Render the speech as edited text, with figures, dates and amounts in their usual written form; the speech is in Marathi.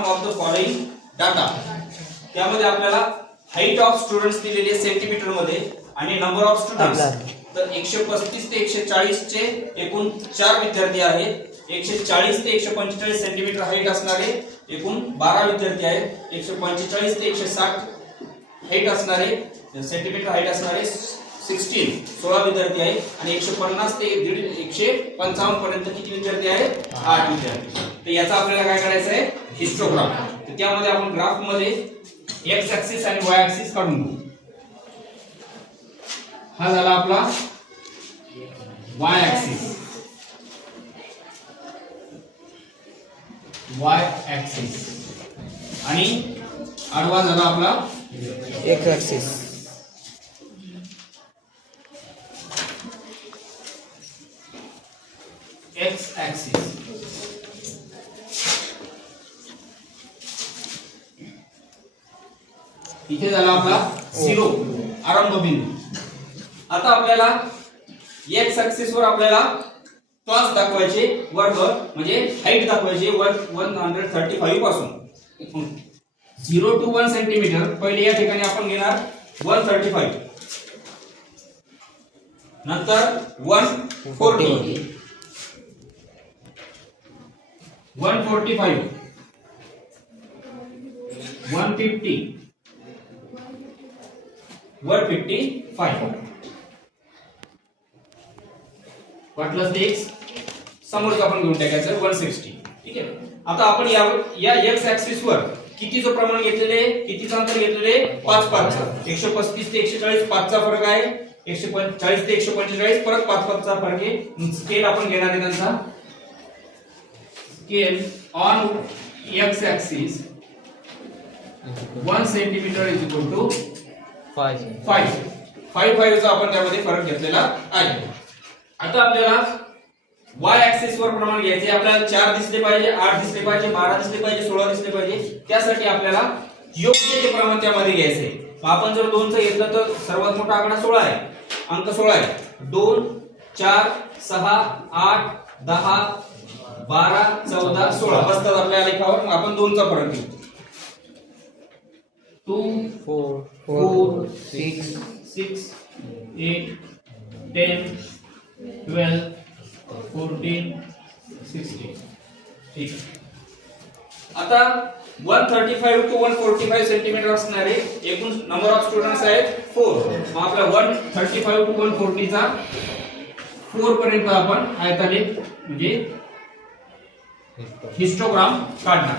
Histogram of the following data. त्यामध्ये आपल्याला हाईट ऑफ स्टुडंट्स दिलेली आहे सेंटीमीटर मध्ये आणि नंबर ऑफ स्टुडंट्स तर 135 ते 140 चे एकूण 4 विद्यार्थी आहेत. 140 ते 145 सेंटीमीटर हाईट असणारे एकूण 12 विद्यार्थी आहेत. 145 ते 160 हाईट असणारे सेंटीमीटर हाईट असणारे 16 विद्यार्थी आहेत आणि 150 ते 155 पर्यंत किती विद्यार्थी आहेत 8 विद्यार्थी. तर याचा आपल्याला काय करायचं आहे हिस्टोग्राम. तर त्यामध्ये आपण ग्राफ मध्ये एक्स ऍक्सिस आणि वाय ऍक्सिस काढून घेऊ. हा झाला आपला वाय ऍक्सिस. वाय ऍक्सिस आणि आडवा झाला आपला एक्स ऍक्सिस. X axis. इथे झाला आपला 0 आरंभ बिंदू. आता आपल्याला एक्स ऍक्सिस वर आपल्याला टॉस दाखवायचे वर्ग म्हणजे हाईट दाखवायची 135 पासून 0 to 1 सेंटीमीटर. पहिले या ठिकाणी आपण घेणार 135, नंतर 140, 145, 150, 155. वाटलं ते समोरच आपण घेऊन टाकायचं 160. ठीक आहे. आता आपण या एक्स ऍक्सिस वर कितीचं प्रमाण घेतलेले कितीचं अंतर घेतलेले 5 चं. 135 ते 140 5 चा फरक आहे. 140 ते 145 परत 5 चा फरक आहे. स्केल आपण घेणार आहे त्यांचा. Scale on X axis 1 centimetre is equal to 5 चा आपण त्यामध्ये फरक घेतलेला आहे. आता आपल्याला वाय ऍक्सिस वर प्रमाण घ्यायचे. आपल्याला 4 दिसले पाहिजे, 8 दिसले पाहिजे, 12 दिसले पाहिजे, 16 दिसले पाहिजे. त्यासाठी आपल्याला योग्य ते प्रमाण त्यामध्ये घ्यायचे. आपण जर 2 चं घेतलं तर सर्वात मोठा आकडा 16 आहे. अंक 16 आहे. 2 4 6 8 10 12 14 16 बसतात आपल्या लेखावर. आपण 2 चा फरक घेऊ. 2 4 6 8 10 12 14 16. ठीक. आता 135 to 145 सेंटीमीटर असणारे एकूण नंबर ऑफ स्टुडंट्स आहेत 4. मग आपला 135 to 140 चा 4 पर्यंत आपण आयतालेख म्हणजे हिस्टोग्राम काढणार.